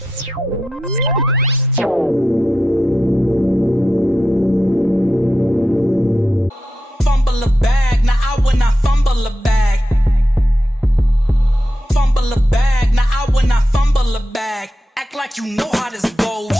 Fumble a bag, now I will not fumble a bag. Fumble a bag, now I will not fumble a bag. Act like you know how this goes.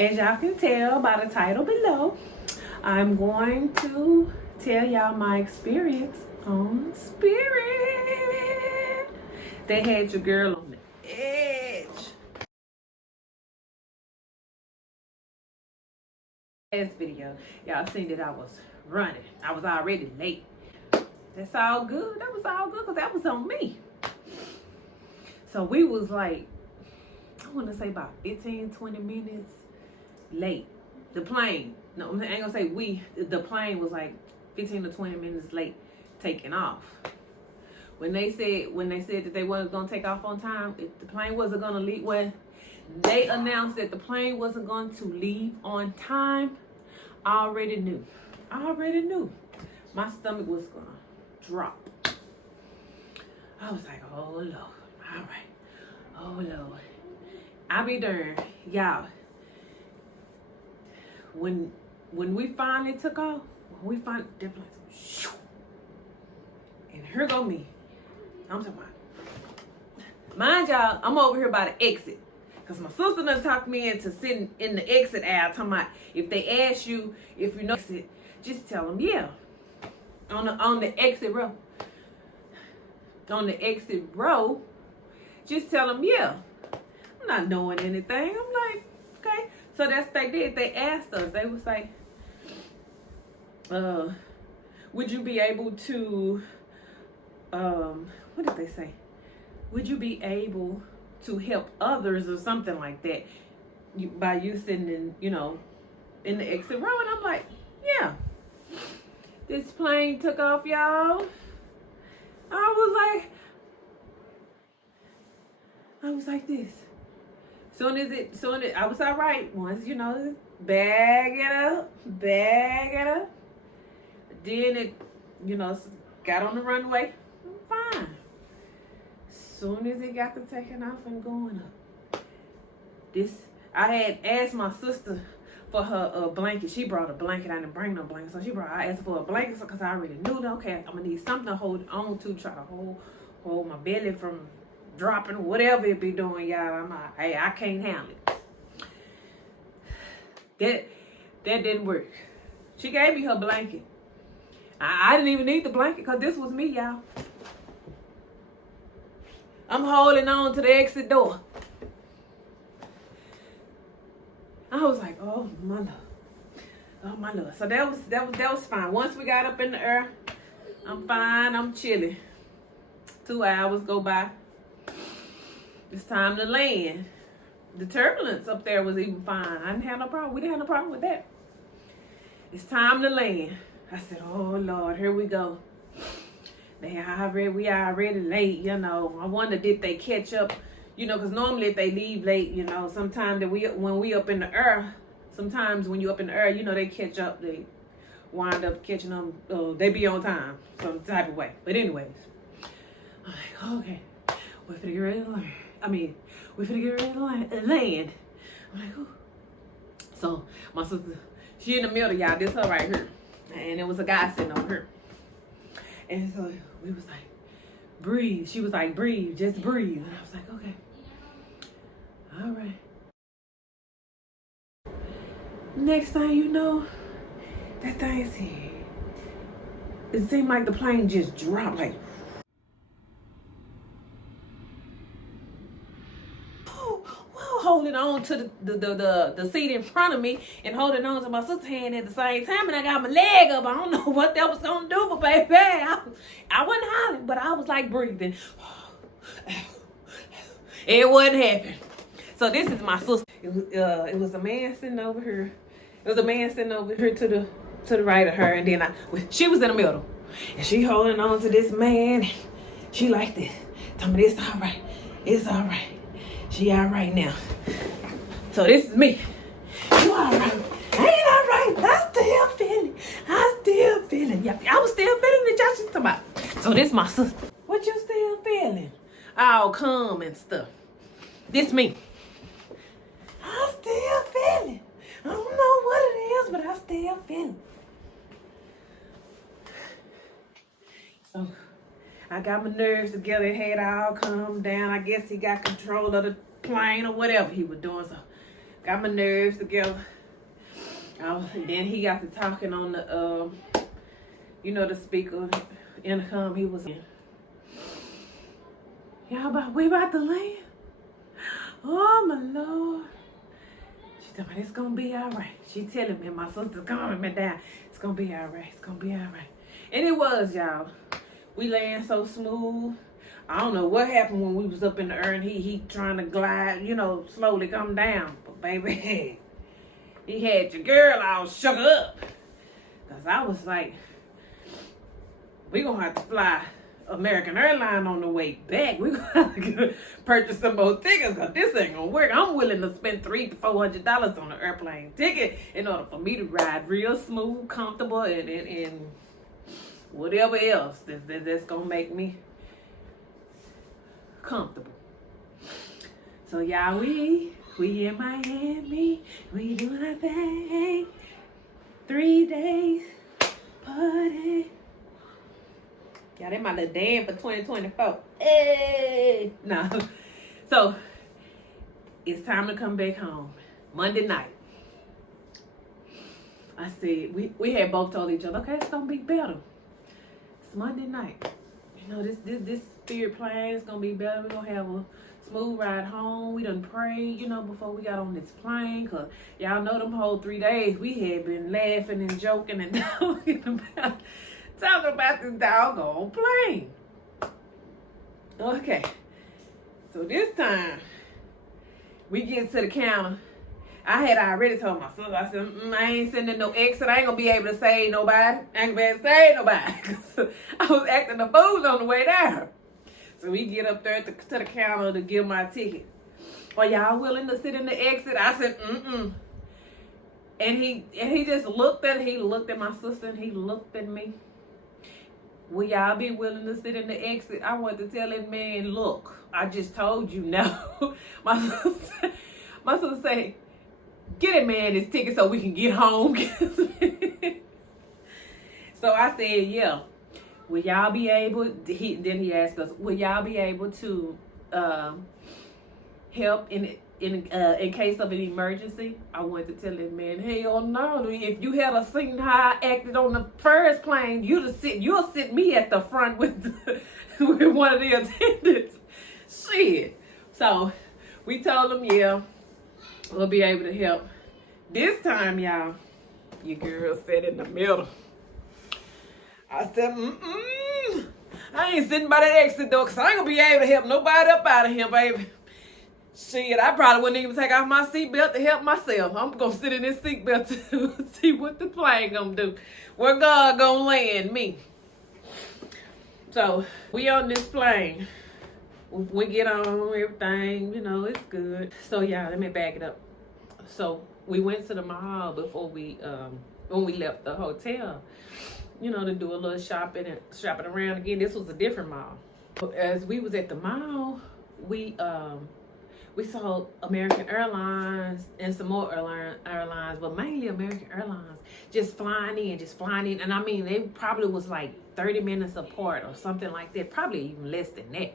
As y'all can tell by the title below, I'm going to tell y'all my experience on Spirit. They had your girl on the edge. Last video, y'all seen that I was running. I was already late. That's all good. That was all good because that was on me. So we was like, I want to say about 15, 20 minutes late. The plane, no, I ain't gonna say we, the plane was like 15 to 20 minutes late taking off. When they said that they wasn't gonna take off on time, if the plane wasn't gonna leave, when they announced that the plane wasn't going to leave on time, I already knew. My stomach was gonna drop. I was like, oh Lord, all right, oh Lord. I be darned, y'all. When we finally took off, and here go me. I'm talking about, mind y'all, I'm over here by the exit. Because my sister done talked me into sitting in the exit aisle, talking about if they ask you if you know exit, just tell them yeah. On the exit row. On the exit row, just tell them yeah. I'm not knowing anything. I'm like, okay. So that's what they did. They asked us. They was like, would you be able to, what did they say? Would you be able to help others or something like that by you sitting in, in the exit row? And I'm like, yeah. This plane took off, y'all. I was like this. Soon as I was all right. Once, bag it up. Then it, got on the runway. I'm fine. Soon as it got to taking off and going up. I had asked my sister for her blanket. She brought a blanket. I didn't bring no blanket. So I asked for a blanket because I already knew that, okay, I'm going to need something to hold on to, try to hold my belly from dropping, whatever it be doing, y'all. I can't handle it. That didn't work. She gave me her blanket. I didn't even need the blanket because this was me, y'all. I'm holding on to the exit door. I was like, oh my Lord. Oh my Lord. So that was fine. Once we got up in the air, I'm fine. I'm chilling. 2 hours go by. It's time to land. The turbulence up there was even fine. I didn't have no problem. We didn't have no problem with that. It's time to land. I said, oh Lord, here we go. We already late, I wonder, did they catch up? Because normally if they leave late, sometimes when we up in the air, sometimes when you up in the air, they catch up. They wind up catching them. They be on time some type of way. But anyways, I'm like, okay, we're finna get ready to land. We're finna get ready to land. I'm like, ooh. So my sister, she in the middle, y'all. This her right here. And there was a guy sitting over here. And so we was like, breathe. She was like, breathe, just breathe. And I was like, okay. All right. Next thing you know, that thing said, it seemed like the plane just dropped, like, holding on to the seat in front of me and holding on to my sister's hand at the same time, and I got my leg up. I don't know what that was gonna do, but baby, I wasn't hollering, but I was like breathing. It wouldn't happen. So this is my sister. It was a man sitting over here. It was a man sitting over here to the right of her, and then she was in the middle, and she holding on to this man. She like this. Tell me it's all right. It's all right. She all right now. So this is me. You all right? I ain't all right. I still feeling. Yeah, I was still feeling it. Y'all just talking about. So this my sister. What you still feeling? All calm and stuff. This me. I still feeling. I don't know what it is, but I still feeling. So I got my nerves together. It had all calmed down. I guess he got control of the plane or whatever he was doing. So got my nerves together. And then he got to talking on the, the speaker intercom he was in. We about to land? Oh, my Lord. She told me, it's going to be all right. She telling me, my sister's calming me down. It's going to be all right. It's going to be all right. And it was, y'all. We land so smooth. I don't know what happened when we was up in the air and he trying to glide, slowly come down. But, baby, he had your girl all shook up. Because I was like, we going to have to fly American Airlines on the way back. We gotta purchase some more tickets because this ain't gonna work. I'm willing to spend $300 to $400 on an airplane ticket in order for me to ride real smooth, comfortable, and whatever else that's gonna make me comfortable. So y'all, we in Miami. We doing our thing. 3 days party. Yeah, they my little dance for 2024. Hey! No. So, it's time to come back home. Monday night. I said, we had both told each other, okay, it's going to be better. It's Monday night. This spirit plane is going to be better. We're going to have a smooth ride home. We done prayed, before we got on this plane. Because y'all know them whole 3 days, we had been laughing and joking and talking about this doggone plane. Okay. So this time, we get to the counter. I had already told my sister, I said, I ain't sending no exit. I ain't going to be able to save nobody. I ain't going to be able to save nobody. I was acting a fool on the way down. So we get up there to the counter to give my ticket. Are y'all willing to sit in the exit? I said, mm-mm. And he just looked at my sister and he looked at me. Will y'all be willing to sit in the exit? I want to tell that man, look, I just told you no. My sister say, get that man his ticket so we can get home. So I said, yeah. Will y'all be able, then he asked us, will y'all be able to help in case of an emergency? I wanted to tell that man, hell no. If you had seen how I acted on the first plane, you'll sit me at the front with one of the attendants. Shit. So we told him, yeah, we'll be able to help. This time, y'all, your girl sat in the middle. I said, I ain't sitting by that exit door because I ain't going to be able to help nobody up out of here, baby. Shit, I probably wouldn't even take off my seatbelt to help myself. I'm going to sit in this seatbelt to see what the plane going to do. Where God going to land me. So, we on this plane. We get on everything, it's good. So, y'all, let me back it up. So, we went to the mall before when we left the hotel, to do a little shopping around again. This was a different mall. As we was at the mall, we saw American Airlines and some more airlines, but mainly American Airlines just flying in. And I mean, they probably was like 30 minutes apart or something like that, probably even less than that.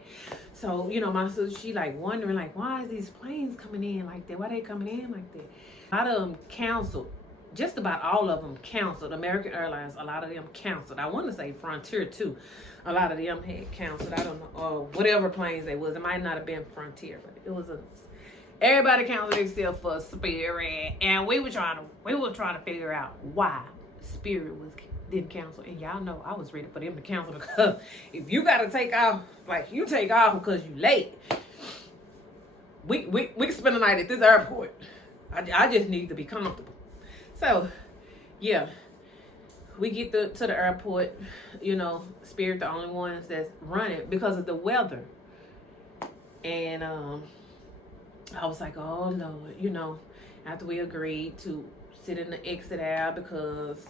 So, my sister, she like wondering like, why is these planes coming in like that? Why they coming in like that? A lot of them canceled. Just about all of them canceled. American Airlines, a lot of them canceled. I want to say Frontier too. A lot of them had canceled. I don't know, or whatever planes they was. It might not have been Frontier, but it was everybody canceled except for Spirit. And we were trying to figure out why Spirit didn't cancel. And y'all know I was ready for them to cancel because if you gotta take off, like you take off because you late, we can spend the night at this airport. I just need to be comfortable. So, yeah, we get to the airport, Spirit the only ones that's running because of the weather. And I was like, oh Lord, you know, after we agreed to sit in the exit aisle because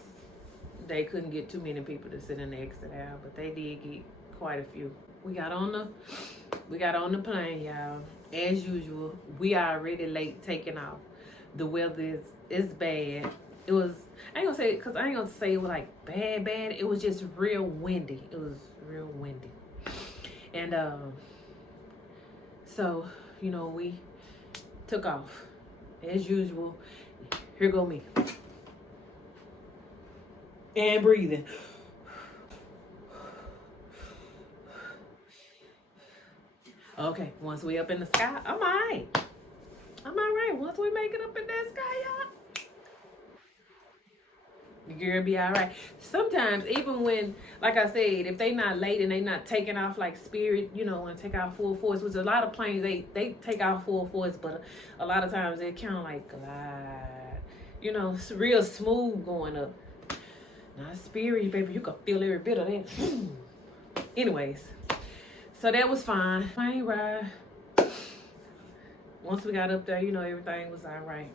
they couldn't get too many people to sit in the exit aisle, but they did get quite a few. We got on the plane, y'all. As usual, we are already late taking off. The weather is bad. It was, I ain't gonna say it was like bad. It was just real windy. It was real windy. And so, you know, we took off. As usual, here go me. And breathing. Okay, once we up in the sky, I'm all right. Once we make it up in that sky, y'all, the girl be all right. Sometimes, even when, like I said, if they not late and they not taking off like Spirit, you know, and take off full force, which a lot of planes, they take off full force, but a lot of times they kind of like glide. You know, it's real smooth going up. Not Spirit, baby, you can feel every bit of that. Anyways. So that was fine. Plane ride. Once we got up there, you know, everything was all right.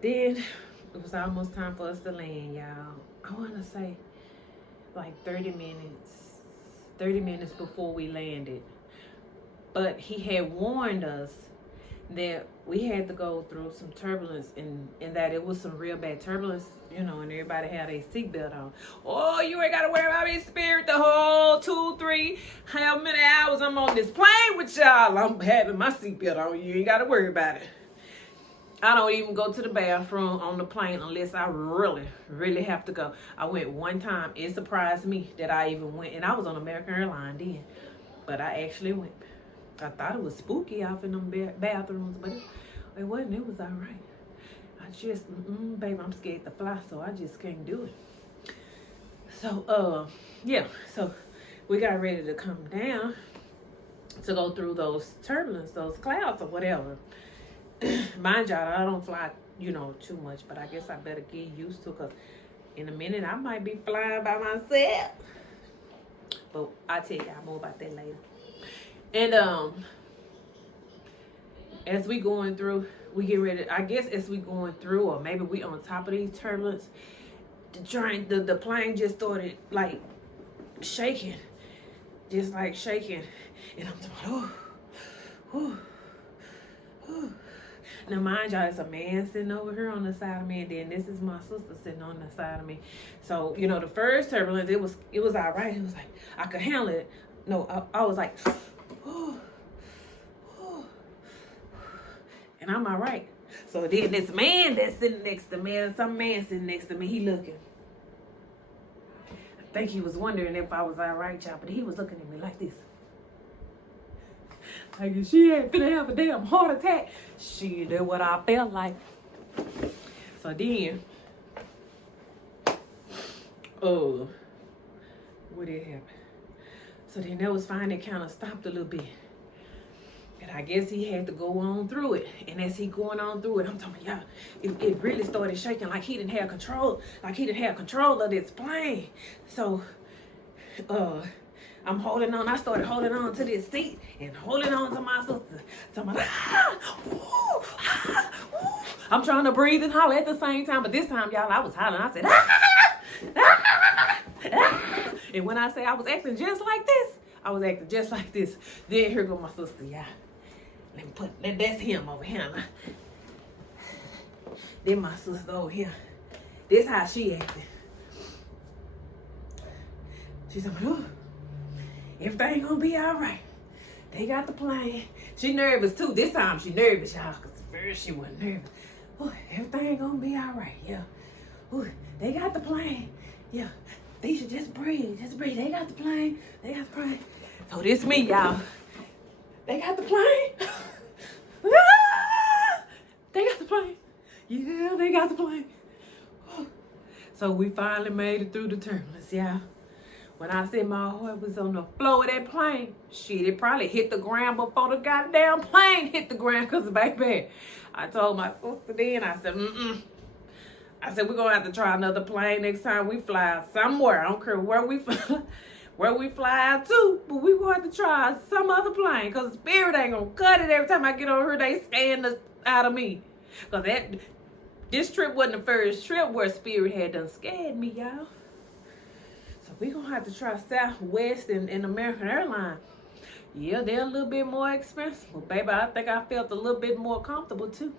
Then it was almost time for us to land, y'all. I want to say like 30 minutes before we landed. But he had warned us that we had to go through some turbulence and that it was some real bad turbulence, you know, and everybody had a seatbelt on. Oh, you ain't got to worry about me, Spirit, the whole 2-3, how many hours I'm on this plane with y'all. I'm having my seatbelt on. You ain't got to worry about it. I don't even go to the bathroom on the plane unless I really, really have to go. I went one time. It surprised me that I even went, and I was on American Airlines then, but I actually went. I thought it was spooky off in them bathrooms, but it wasn't. It was all right. I just, baby, I'm scared to fly, so I just can't do it. So, yeah. So we got ready to come down to go through those turbulence, those clouds or whatever. Mind y'all, I don't fly, you know, too much, but I guess I better get used to it, because in a minute I might be flying by myself. But I'll tell y'all more about that later. And as we going through, we get ready. I guess as we going through, or maybe we on top of these turbulence, the plane just started like shaking, just like shaking. And I'm like, oh. Now mind y'all, it's a man sitting over here on the side of me, and then this is my sister sitting on the side of me. So you know, the first turbulence, it was all right. It was like I could handle it. No, I was like. And I'm all right. So then this man that's sitting next to me, some man sitting next to me, he looking. I think he was wondering if I was all right, y'all, but he was looking at me like this. Like, if she ain't finna have a damn heart attack, she knew what I felt like. So then, what did happen? So then that was fine. It kind of stopped a little bit. And I guess he had to go on through it. And as he going on through it, I'm talking about, y'all, it really started shaking like he didn't have control. Like he didn't have control of this plane. So, I'm holding on. I started holding on to this seat and holding on to my sister. So I'm like, I'm trying to breathe and holler at the same time. But this time, y'all, I was hollering. I said, And when I say I was acting just like this, I was acting just like this. Then here go my sister, y'all. Let me put, that's him over here. Then my sister over here. This how she acted. She's like, oh, everything gonna be all right. They got the plane. She nervous too. This time she nervous, y'all, because at first she wasn't nervous. Oh, everything gonna be all right, yeah. Oh, they got the plane. Yeah, they should just breathe. Just breathe. They got the plane. They got the plane. So this me, y'all. They got the plane. They got the plane. Yeah, they got the plane. So we finally made it through the turbulence, y'all. When I said my heart was on the floor of that plane, shit, it probably hit the ground before the goddamn plane hit the ground. Because, baby, I told my sister then, I said, I said, we're going to have to try another plane next time we fly somewhere. I don't care where we fly. where we fly out to, but we gonna have to try some other plane, cause Spirit ain't gonna cut it every time I get on here. They scan the out of me, cause this trip wasn't the first trip where Spirit had done scared me, y'all. So we gonna have to try Southwest and American Airlines. Yeah, they're a little bit more expensive, but baby, I think I felt a little bit more comfortable too.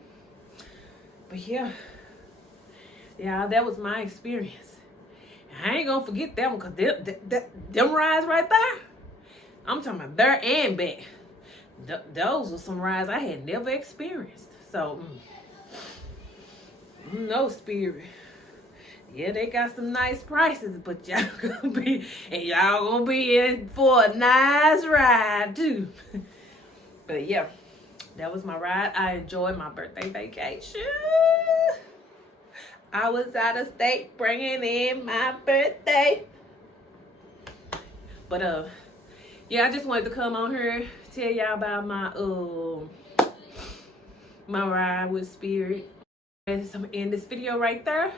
But yeah, that was my experience. I ain't gonna forget that one, because them rides right there, I'm talking about there and back. Those were some rides I had never experienced. So, no, Spirit. Yeah, they got some nice prices, but y'all gonna be in for a nice ride too. But yeah, that was my ride. I enjoyed my birthday vacation. I was out of state bringing in my birthday. But yeah, I just wanted to come on here, tell y'all about my ride with Spirit. And so I'm gonna end this video right there.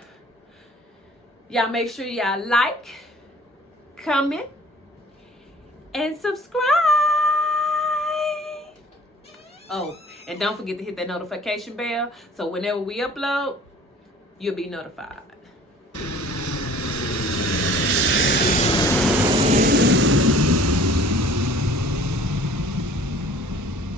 Y'all make sure y'all like, comment, and subscribe. Oh, and don't forget to hit that notification bell, so whenever we upload, you'll be notified.